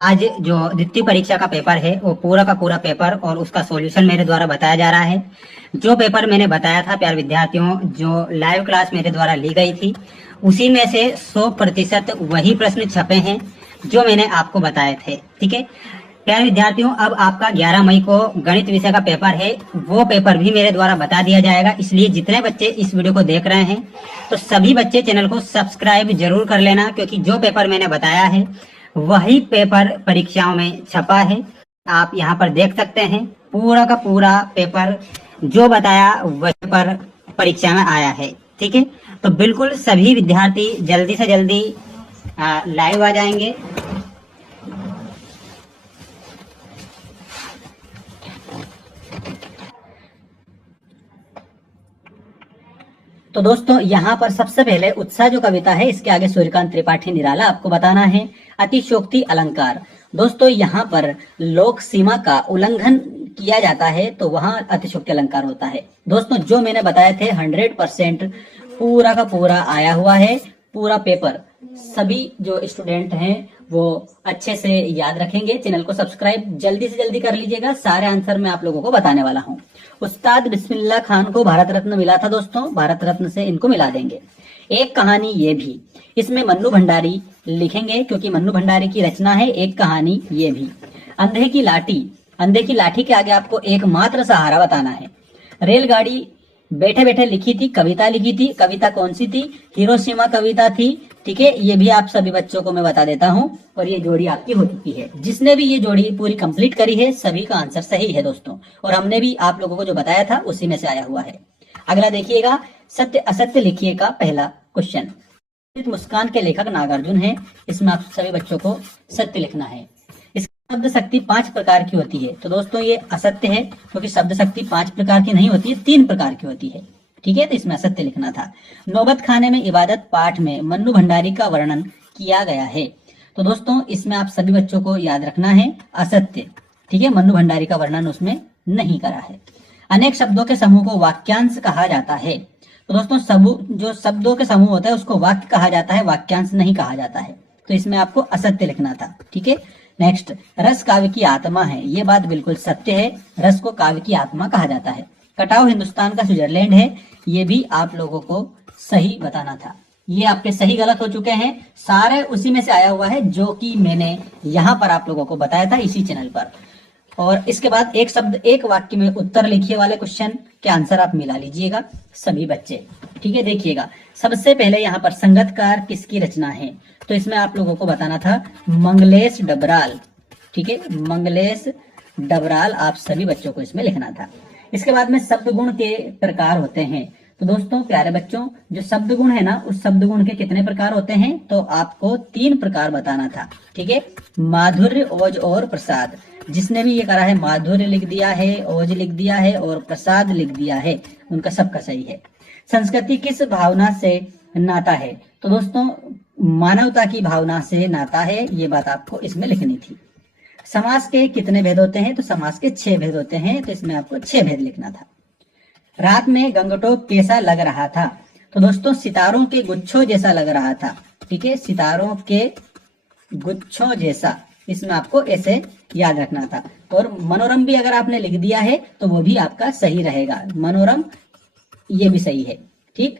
आज जो द्वितीय परीक्षा का पेपर है वो पूरा का पूरा पेपर और उसका सॉल्यूशन मेरे द्वारा बताया जा रहा है। जो पेपर मैंने बताया था प्यारे विद्यार्थियों, जो लाइव क्लास मेरे द्वारा ली गई थी, उसी में से 100% वही प्रश्न छपे हैं जो मैंने आपको बताए थे। ठीक है प्यारे विद्यार्थियों, अब आपका 11 मई को गणित विषय का पेपर है, वो पेपर भी मेरे द्वारा बता दिया जाएगा। इसलिए जितने बच्चे इस वीडियो को देख रहे हैं तो सभी बच्चे चैनल को सब्सक्राइब जरूर कर लेना, क्योंकि जो पेपर मैंने बताया है वही पेपर परीक्षाओं में छपा है। आप यहाँ पर देख सकते हैं पूरा का पूरा पेपर जो बताया वही पेपर परीक्षा में आया है। ठीक है, तो बिल्कुल सभी विद्यार्थी जल्दी से जल्दी लाइव आ जाएंगे। तो दोस्तों यहाँ पर सबसे पहले उत्साह जो कविता है, इसके आगे सूर्यकांत त्रिपाठी निराला आपको बताना है अतिशयोक्ति अलंकार। दोस्तों यहाँ पर लोक सीमा का उल्लंघन किया जाता है तो वहां अतिशयोक्ति अलंकार होता है। दोस्तों जो मैंने बताए थे 100% पूरा का पूरा आया हुआ है। पूरा पेपर सभी जो स्टूडेंट हैं वो अच्छे से याद रखेंगे। चैनल को सब्सक्राइब जल्दी से जल्दी कर लीजिएगा, सारे आंसर मैं आप लोगों को बताने वाला हूँ। उस्ताद बिस्मिल्लाह खान को भारत रत्न मिला था दोस्तों, भारत रत्न से इनको मिला देंगे। एक कहानी ये भी, इसमें मन्नू भंडारी लिखेंगे क्योंकि मन्नू भंडारी की रचना है। एक कहानी ये भी। अंधे की लाठी, अंधे की लाठी के आगे आपको एकमात्र सहारा बताना है। रेलगाड़ी बैठे बैठे लिखी थी, कविता लिखी थी। कविता कौन सी थी? हिरोशिमा कविता थी। ठीक है, ये भी आप सभी बच्चों को मैं बता देता हूँ और ये जोड़ी आपकी हो चुकी है। जिसने भी ये जोड़ी पूरी कंप्लीट करी है सभी का आंसर सही है दोस्तों, और हमने भी आप लोगों को जो बताया था उसी में से आया हुआ है। अगला देखिएगा, सत्य असत्य लिखिए का पहला क्वेश्चन। मुस्कान के लेखक नागार्जुन है। इसमें आप सभी बच्चों को सत्य लिखना है। शब्द शक्ति 5 प्रकार की होती है, तो दोस्तों ये असत्य है क्योंकि शब्द शक्ति 5 प्रकार की नहीं होती है, 3 प्रकार की होती है। ठीक है, तो इसमें असत्य लिखना था। नौबत खाने में इबादत पाठ में मन्नू भंडारी का वर्णन किया गया है, तो दोस्तों इसमें आप सभी बच्चों को याद रखना है असत्य। ठीक है, मन्नू भंडारी का वर्णन उसमें नहीं करा है। अनेक शब्दों के समूह को वाक्यांश कहा जाता है, तो दोस्तों जो शब्दों के समूह होता है उसको वाक्य कहा जाता है, वाक्यांश नहीं कहा जाता है, तो इसमें आपको असत्य लिखना था। ठीक है, नेक्स्ट, रस काव्य की आत्मा है, ये बात बिल्कुल सत्य है। रस को काव्य की आत्मा कहा जाता है। कटाव हिंदुस्तान का स्विट्जरलैंड है, ये भी आप लोगों को सही बताना था। ये आपके सही गलत हो चुके हैं, सारे उसी में से आया हुआ है जो कि मैंने यहाँ पर आप लोगों को बताया था इसी चैनल पर। और इसके बाद एक शब्द एक वाक्य में उत्तर लिखिए वाले क्वेश्चन के आंसर आप मिला लीजिएगा सभी बच्चे। ठीक है, देखिएगा सबसे पहले यहाँ पर संगतकार किसकी रचना है, तो इसमें आप लोगों को बताना था मंगलेश डबराल। ठीक है, मंगलेश डबराल आप सभी बच्चों को इसमें लिखना था। इसके बाद में शब्द गुण के प्रकार होते हैं, तो दोस्तों प्यारे बच्चों जो शब्द गुण है ना, उस शब्द गुण के कितने प्रकार होते हैं, तो आपको 3 प्रकार बताना था। ठीक है, माधुर्य, ओज और प्रसाद। जिसने भी ये करा है माधुर्य लिख दिया है, ओज लिख दिया है और प्रसाद लिख दिया है, उनका सबका सही है। संस्कृति किस भावना से नाता है, तो दोस्तों मानवता की भावना से नाता है, ये बात आपको इसमें लिखनी थी। समास के कितने भेद होते हैं, तो समास के 6 भेद होते हैं, तो इसमें आपको 6 भेद लिखना था। रात में गंगटोक कैसा लग रहा था, तो दोस्तों सितारों के गुच्छों जैसा लग रहा था। ठीक है, सितारों के गुच्छों जैसा, इसमें आपको ऐसे याद रखना था। और मनोरम भी अगर आपने लिख दिया है तो वो भी आपका सही रहेगा, मनोरम ये भी सही है। ठीक,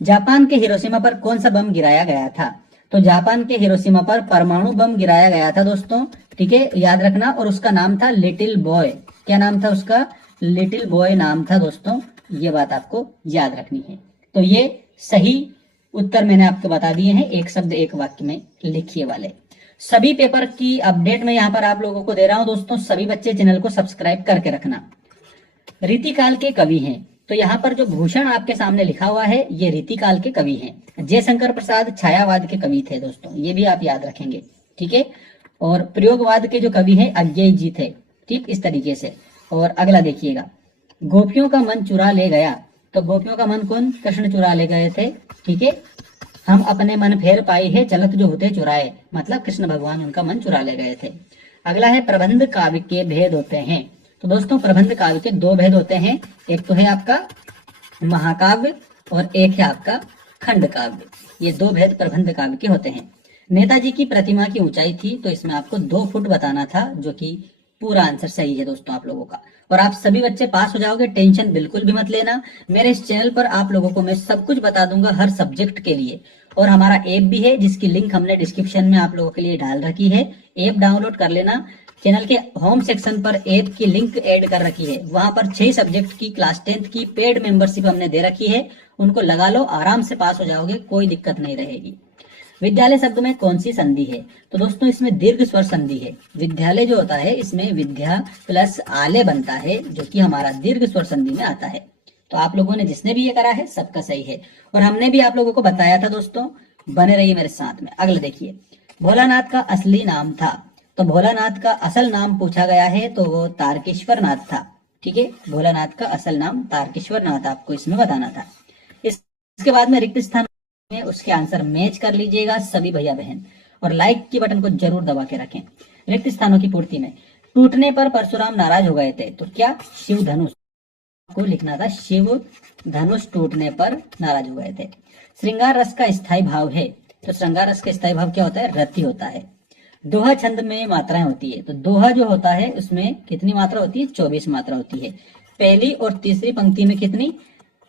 जापान के हिरोशिमा पर कौन सा बम गिराया गया था, तो जापान के हिरोशिमा पर परमाणु बम गिराया गया था दोस्तों। ठीक है, याद रखना, और उसका नाम था लिटिल बॉय। क्या नाम था उसका? लिटिल बॉय नाम था दोस्तों, ये बात आपको याद रखनी है। तो ये सही उत्तर मैंने आपको बता दिए हैं, एक शब्द एक वाक्य में लिखिए वाले। सभी पेपर की अपडेट मैं यहाँ पर आप लोगों को दे रहा हूँ दोस्तों, सभी बच्चे चैनल को सब्सक्राइब करके रखना। रीतिकाल के कवि हैं, तो यहाँ पर जो भूषण आपके सामने लिखा हुआ है ये रीतिकाल के कवि हैं। जयशंकर प्रसाद छायावाद के कवि थे दोस्तों, ये भी आप याद रखेंगे। ठीक है, और प्रयोगवाद के जो कवि हैं अज्ञेय जी थे। ठीक, इस तरीके से। और अगला देखिएगा, गोपियों का मन चुरा ले गया, तो गोपियों का मन कौन? कृष्ण चुरा ले गए थे। ठीक है, हम अपने मन फेर पाई है चलत जो होते चुराए, मतलब कृष्ण भगवान उनका मन चुरा ले गए थे। अगला है प्रबंध काव्य के भेद होते हैं, तो दोस्तों प्रबंध काव्य के 2 भेद होते हैं, एक तो है आपका महाकाव्य और एक है आपका खंड काव्य। ये 2 भेद प्रबंध काव्य के होते हैं। नेताजी की प्रतिमा की ऊंचाई थी, तो इसमें आपको 2 फुट बताना था, जो कि पूरा आंसर सही है दोस्तों आप लोगों का। और आप सभी बच्चे पास हो जाओगे, टेंशन बिल्कुल भी मत लेना। मेरे इस चैनल पर आप लोगों को मैं सब कुछ बता दूंगा हर सब्जेक्ट के लिए। और हमारा ऐप भी है, जिसकी लिंक हमने डिस्क्रिप्शन में आप लोगों के लिए डाल रखी है। ऐप डाउनलोड कर लेना। चैनल के होम सेक्शन पर ऐप की लिंक ऐड कर रखी है, वहां पर 6 सब्जेक्ट की क्लास 10th की पेड मेंबरशिप हमने दे रखी है। उनको लगा लो, आराम से पास हो जाओगे, कोई दिक्कत नहीं रहेगी। विद्यालय शब्द में कौन सी संधि है? तो दोस्तों इसमें दीर्घ स्वर संधि है। विद्यालय जो होता है इसमें विद्या प्लस आलय बनता है, जो कि हमारा दीर्घ स्वर संधि में आता है। तो आप लोगों ने जिसने भी ये करा है सबका सही है, और हमने भी आप लोगों को बताया था दोस्तों। बने रहिए मेरे साथ में। अगला देखिए, भोलानाथ का असली नाम था। तो भोलानाथ का असल नाम पूछा गया है, तो वो तारकेश्वर नाथ था। ठीक है, भोलानाथ का असल नाम तारकेश्वर नाथ आपको इसमें बताना था। इसके बाद में रिक्त स्थान में उसके आंसर मैच कर लीजिएगा सभी भैया बहन, और लाइक की बटन को जरूर दबा के रखें। रिक्त स्थानों की पूर्ति में टूटने पर परशुराम नाराज हो गए थे, तो क्या शिव धनुष को लिखना था। शिव धनुष टूटने पर नाराज हो गए थे। श्रृंगार रस का स्थायी भाव है, तो श्रृंगार रस का स्थायी भाव क्या होता है? रति होता है। दोहा छंद में मात्राएं होती है, तो दोहा जो होता है उसमें कितनी मात्रा होती है? 24 मात्रा होती है। पहली और तीसरी पंक्ति में कितनी?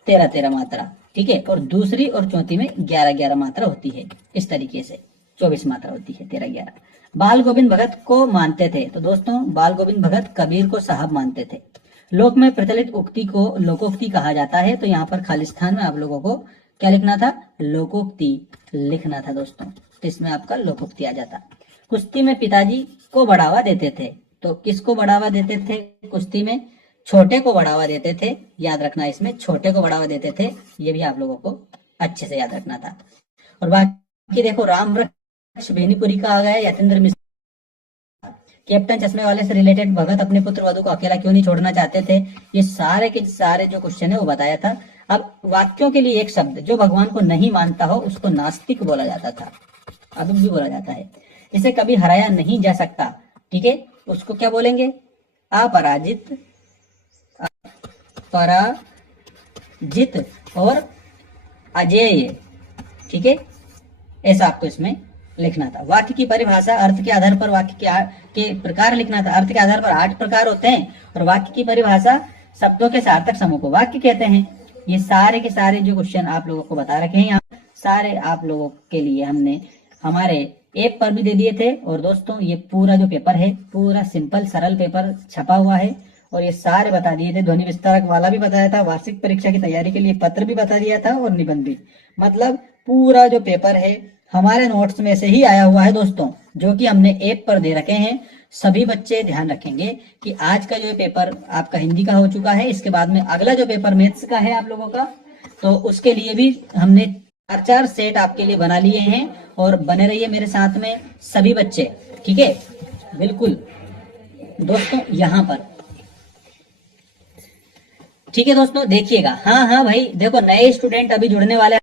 13 मात्रा। ठीक है, और दूसरी और चौथी में 11 मात्रा होती है। इस तरीके से 24 मात्रा होती है, 13-11। बाल गोविंद भगत को मानते थे, तो दोस्तों बाल गोविंद भगत कबीर को साहब मानते थे। लोक में प्रचलित उक्ति को लोकोक्ति कहा जाता है, तो यहाँ पर खाली स्थान में आप लोगों को क्या लिखना था? लोकोक्ति लिखना था दोस्तों। तो इसमें आपका लोकोक्ति आ जाता। कुश्ती में पिताजी को बढ़ावा देते थे, तो किसको बढ़ावा देते थे कुश्ती में? छोटे को बढ़ावा देते थे। याद रखना, इसमें छोटे को बढ़ावा देते थे, ये भी आप लोगों को अच्छे से याद रखना था। और बाकी देखो, राम वृक्ष बेनीपुरी का आ गया, यतेंद्र मिश्र। कैप्टन चश्मे वाले से रिलेटेड, भगत अपने पुत्र वधु को अकेला क्यों नहीं छोड़ना चाहते थे? ये सारे के सारे जो क्वेश्चन है वो बताया था। अब वाक्यों के लिए एक शब्द, जो भगवान को नहीं मानता हो उसको नास्तिक बोला जाता था, अदुक भी बोला जाता है। इसे कभी हराया नहीं जा सकता, ठीक है, उसको क्या बोलेंगे? अपराजित, पराजित और अजेय। ठीक है, ऐसा आपको इसमें लिखना था। वाक्य की परिभाषा अर्थ के आधार पर वाक्य के प्रकार लिखना था। अर्थ के आधार पर 8 प्रकार होते हैं, और वाक्य की परिभाषा शब्दों के सार्थक समूह को वाक्य कहते हैं। ये सारे के सारे जो क्वेश्चन आप लोगों को बता रखे हैं यहाँ, सारे आप लोगों के लिए हमने हमारे ऐप पर भी दे दिए थे। और दोस्तों ये पूरा जो पेपर है, पूरा सिंपल सरल पेपर छपा हुआ है, और ये सारे बता दिए थे। ध्वनि विस्तारक वाला भी बताया था, वार्षिक परीक्षा की तैयारी के लिए पत्र भी बता दिया था, और निबंध भी। मतलब पूरा जो पेपर है हमारे नोट्स में से ही आया हुआ है दोस्तों, जो कि हमने ऐप पर दे रखे हैं। सभी बच्चे ध्यान रखेंगे कि आज का जो पेपर आपका हिंदी का हो चुका है, इसके बाद में अगला जो पेपर मैथ्स का है आप लोगों का, तो उसके लिए भी हमने 4 सेट आपके लिए बना लिए हैं। और बने रहिए मेरे साथ में सभी बच्चे, ठीक है, बिल्कुल दोस्तों यहाँ पर। ठीक है दोस्तों, देखिएगा। हाँ हाँ भाई, देखो नए स्टूडेंट अभी जुड़ने वाले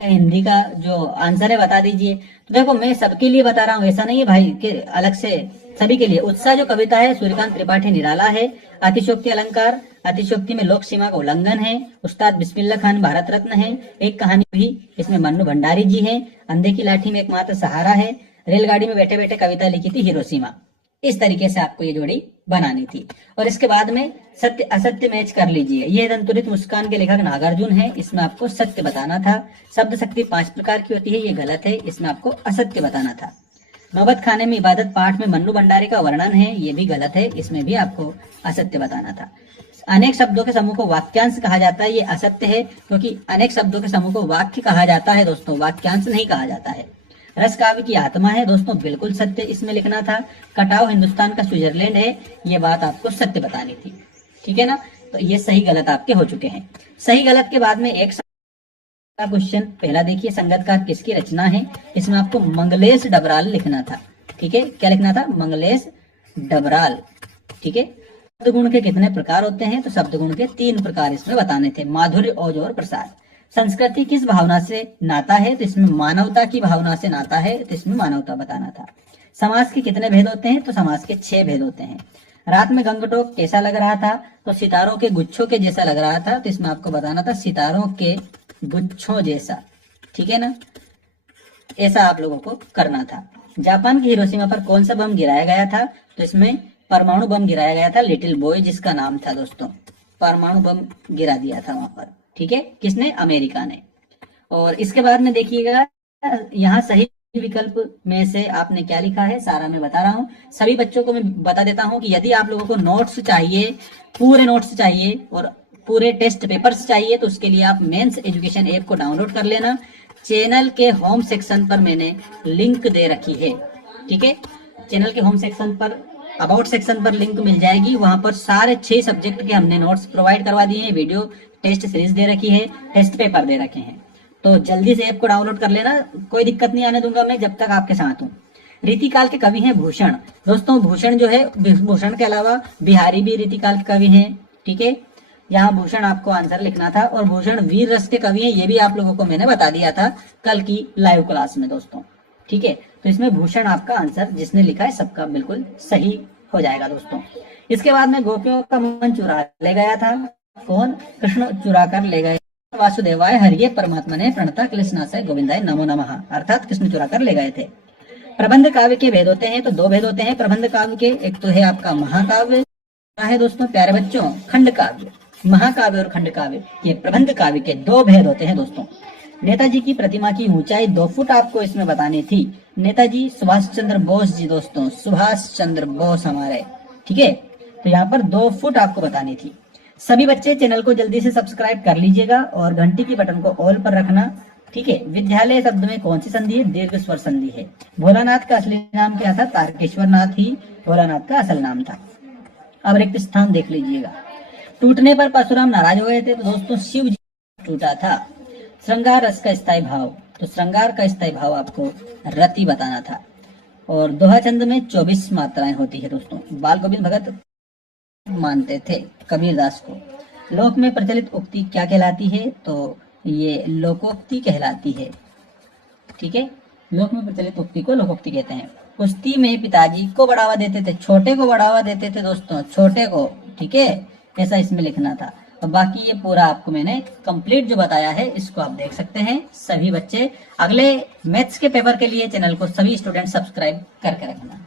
हैं, हिंदी का जो आंसर है बता दीजिए। तो देखो मैं सबके लिए बता रहा हूँ, ऐसा नहीं है भाई कि अलग से, सभी के लिए। उत्साह जो कविता है सूर्यकांत त्रिपाठी निराला है। अतिशोक्ति अलंकार, अतिशोक्ति में लोक सीमा का उल्लंघन है। उस्ताद बिस्मिल्लाह खान भारत रत्न है। एक कहानी भी, इसमें मन्नू भंडारी जी है। अंधे की लाठी में एकमात्र सहारा है। रेलगाड़ी में बैठे बैठे कविता लिखी थी हिरोशिमा। इस तरीके से आपको ये जोड़ी बनानी थी। और इसके बाद में सत्य असत्य मैच कर लीजिए। ये दंतुरित मुस्कान के लेखक नागार्जुन है, इसमें आपको सत्य बताना था। शब्द शक्ति 5 प्रकार की होती है, ये गलत है, इसमें आपको असत्य बताना था। नौबत खाने में इबादत पाठ में मन्नू भंडारी का वर्णन है, ये भी गलत है, इसमें भी आपको असत्य बताना था। अनेक शब्दों के समूह को वाक्यांश कहा जाता है, ये असत्य है, क्योंकि अनेक शब्दों के समूह को वाक्य कहा जाता है दोस्तों, वाक्यांश नहीं कहा जाता है। रस काव्य की आत्मा है दोस्तों, बिल्कुल सत्य इसमें लिखना था। कटाव हिंदुस्तान का स्विट्जरलैंड है, ये बात आपको सत्य बतानी थी, ठीक है ना। तो ये सही गलत आपके हो चुके हैं। सही गलत के बाद में एक का क्वेश्चन पहला देखिए, संगतकार किसकी रचना है? इसमें आपको मंगलेश डबराल लिखना था, ठीक है। क्या लिखना था? मंगलेश डबराल, ठीक है। शब्द गुण के कितने प्रकार होते हैं? तो शब्द गुण के 3 प्रकार इसमें बताने थे, माधुर्य, ओज और प्रसाद। संस्कृति किस भावना से नाता है? तो इसमें मानवता की भावना से नाता है, तो इसमें मानवता बताना था। समास के कितने भेद होते हैं? तो समास के 6 भेद होते हैं। रात में गंगटोक कैसा लग रहा था? तो सितारों के गुच्छों के जैसा लग रहा था, तो इसमें आपको बताना था सितारों के गुच्छों जैसा, ठीक है ना। ऐसा आप लोगों को करना था। जापान की हिरोशिमा पर कौन सा बम गिराया गया था? तो इसमें परमाणु बम गिराया गया था, लिटिल बॉय जिसका नाम था दोस्तों, परमाणु बम गिरा दिया था वहां पर। ठीक है, किसने? अमेरिका ने। और इसके बाद में देखिएगा, यहाँ सही विकल्प में से आपने क्या लिखा है सारा मैं बता रहा हूँ। सभी बच्चों को मैं बता देता हूँ कि यदि आप लोगों को नोट्स चाहिए, पूरे नोट्स चाहिए और पूरे टेस्ट पेपर्स चाहिए, तो उसके लिए आप मेंस एजुकेशन ऐप को डाउनलोड कर लेना। चैनल के होम सेक्शन पर मैंने लिंक दे रखी है। ठीक है, चैनल के होम सेक्शन पर अबाउट सेक्शन पर लिंक मिल जाएगी। वहां पर सारे 6 सब्जेक्ट के हमने नोट्स प्रोवाइड करवा दिए हैं, वीडियो टेस्ट सीरीज दे रखी है, टेस्ट पेपर दे रखे हैं। तो जल्दी से ऐप को डाउनलोड कर लेना, कोई दिक्कत नहीं आने दूंगा मैं जब तक आपके साथ हूँ। रीतिकाल के कवि हैं भूषण। दोस्तों भूषण जो है, भूषण के अलावा बिहारी भी रीतिकाल के कवि हैं। ठीक है, यहाँ भूषण आपको आंसर लिखना था। और भूषण वीर रस के कवि हैं, ये भी आप लोगों को मैंने बता दिया था कल की लाइव क्लास में दोस्तों। ठीक है, तो इसमें भूषण आपका आंसर जिसने लिखा है सबका बिल्कुल सही हो जाएगा दोस्तों। इसके बाद में गोपियों का मन चुरा ले गया था। कौन? कृष्ण चुरा कर ले गए। वासुदेवाय हरिये परमात्मा ने प्रणता क्लिष्णासय गोविंदाय नमो नमः, अर्थात कृष्ण चुरा कर ले गए थे। प्रबंध काव्य के भेद होते हैं, तो 2 भेद होते हैं प्रबंध काव्य के। एक तो है आपका महाकाव्य है दोस्तों, प्यारे बच्चों, खंड काव्य। महाकाव्य और खंड काव्य, ये प्रबंध काव्य के 2 भेद होते हैं दोस्तों। नेताजी की प्रतिमा की ऊंचाई 2 फुट आपको इसमें बतानी थी। नेताजी सुभाष चंद्र बोस जी दोस्तों, सुभाष चंद्र बोस हमारे। ठीक है, तो यहाँ पर 2 फुट आपको बतानी थी। सभी बच्चे चैनल को जल्दी से सब्सक्राइब कर लीजिएगा और घंटी की बटन को ऑल पर रखना। ठीक है, विद्यालय शब्द में कौन सी संधि है? दीर्घ स्वर संधि है। भोलानाथ का असली नाम क्या था? तारकेश्वर नाथ ही भोलानाथ का असल नाम था। अब रिक्त स्थान देख लीजिएगा। टूटने पर परशुराम नाराज हो गए थे, तो दोस्तों शिव जी टूटा था। श्रृंगार रस का स्थायी भाव, तो श्रृंगार का स्थायी भाव आपको रति बताना था। और दोहा छंद में 24 मात्राएं होती है दोस्तों। बाल गोविंद भगत मानते थे कबीरदास को। लोक में प्रचलित उक्ति क्या कहलाती है? तो ये लोकोक्ति कहलाती है। ठीक है, लोक में प्रचलित उक्ति को लोकोक्ति कहते हैं। कुश्ती में पिताजी को बढ़ावा देते थे, छोटे को बढ़ावा देते थे दोस्तों, छोटे को। ठीक है, ऐसा इसमें लिखना था। और बाकी ये पूरा आपको मैंने कंप्लीट जो बताया है इसको आप देख सकते हैं। सभी बच्चे अगले मैथ्स के पेपर के लिए चैनल को सभी स्टूडेंट सब्सक्राइब करके रखना।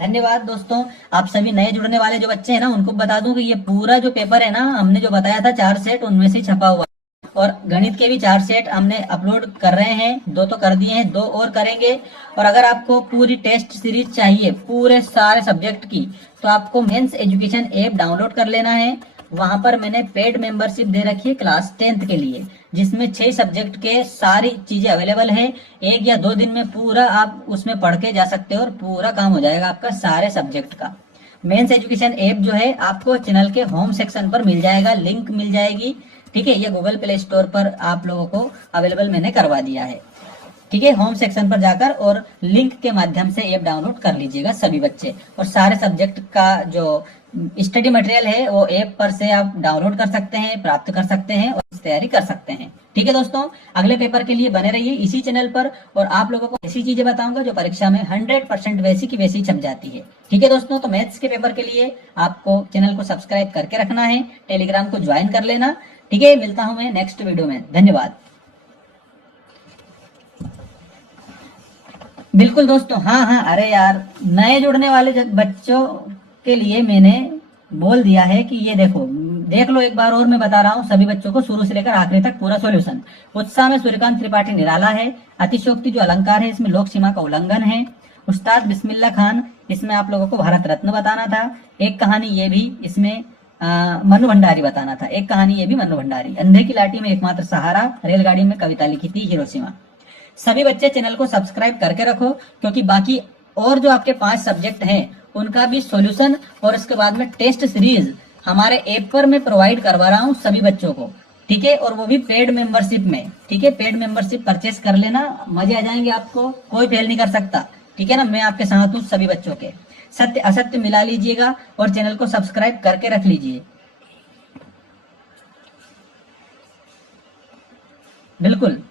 धन्यवाद दोस्तों। आप सभी नए जुड़ने वाले जो बच्चे हैं ना, उनको बता दूं कि ये पूरा जो पेपर है ना, हमने जो बताया था 4 सेट, उनमें से छपा हुआ है। और गणित के भी 4 सेट हमने अपलोड कर रहे हैं, 2 तो कर दिए हैं, 2 और करेंगे। और अगर आपको पूरी टेस्ट सीरीज चाहिए पूरे सारे सब्जेक्ट की, तो आपको मेंस एजुकेशन ऐप डाउनलोड कर लेना है। वहां पर मैंने पेड मेंबरशिप दे रखी है क्लास 10th के लिए, जिसमें 6 सब्जेक्ट के सारी चीजें अवेलेबल है। 1 या 2 दिन में पूरा आप उसमें पढ़ के जा सकते हो और पूरा काम हो जाएगा आपका सारे सब्जेक्ट का। मेंस एजुकेशन ऐप जो है आपको चैनल के होम सेक्शन पर मिल जाएगा, लिंक मिल जाएगी। ठीक है, ये गूगल प्ले स्टोर पर आप लोगों को अवेलेबल मैंने करवा दिया है। ठीक है, होम सेक्शन पर जाकर और लिंक के माध्यम से ऐप डाउनलोड कर लीजिएगा सभी बच्चे। और सारे सब्जेक्ट का जो स्टडी मटेरियल है वो ऐप पर से आप डाउनलोड कर सकते हैं, प्राप्त कर सकते हैं और तैयारी कर सकते हैं। ठीक है दोस्तों, अगले पेपर के लिए बने रहिए इसी चैनल पर। और आप लोगों को ऐसी चीजें बताऊंगा जो परीक्षा में 100% वैसी की वैसी छप जाती है। ठीक है दोस्तों, तो मैथ्स के पेपर के लिए आपको चैनल को सब्सक्राइब करके रखना है, टेलीग्राम को ज्वाइन कर लेना। ठीक है, मिलता हूं मैं नेक्स्ट वीडियो में। धन्यवाद। बिल्कुल दोस्तों, हाँ, अरे यार, नए जुड़ने वाले बच्चों के लिए मैंने बोल दिया है कि ये देखो, देख लो एक बार और मैं बता रहा हूँ सभी बच्चों को शुरू से लेकर आखिरी तक पूरा सॉल्यूशन। उत्साह में सूर्यकांत त्रिपाठी निराला है। अतिशोक्ति जो अलंकार है इसमें लोक सीमा का उल्लंघन है। उस्ताद बिस्मिल्लाह खान, इसमें आप लोगों को भारत रत्न बताना था। एक कहानी ये भी इसमें मनु भंडारी बताना था। एक कहानी ये भी मनु भंडारी। अंधे की लाठी में एकमात्र सहारा, रेलगाड़ी में कविता लिखी थी हिरोशिमा। सभी बच्चे चैनल को सब्सक्राइब करके रखो, क्योंकि बाकी और जो आपके 5 सब्जेक्ट हैं उनका भी सॉल्यूशन और इसके बाद में टेस्ट सीरीज हमारे ऐप पर मैं प्रोवाइड करवा रहा हूँ सभी बच्चों को। ठीक है, और वो भी पेड मेंबरशिप में। ठीक है, पेड मेंबरशिप परचेस कर लेना, मजे आ जाएंगे आपको, कोई फेल नहीं कर सकता। ठीक है ना, मैं आपके साथ हूँ सभी बच्चों के। सत्य असत्य मिला लीजिएगा और चैनल को सब्सक्राइब करके रख लीजिए। बिल्कुल।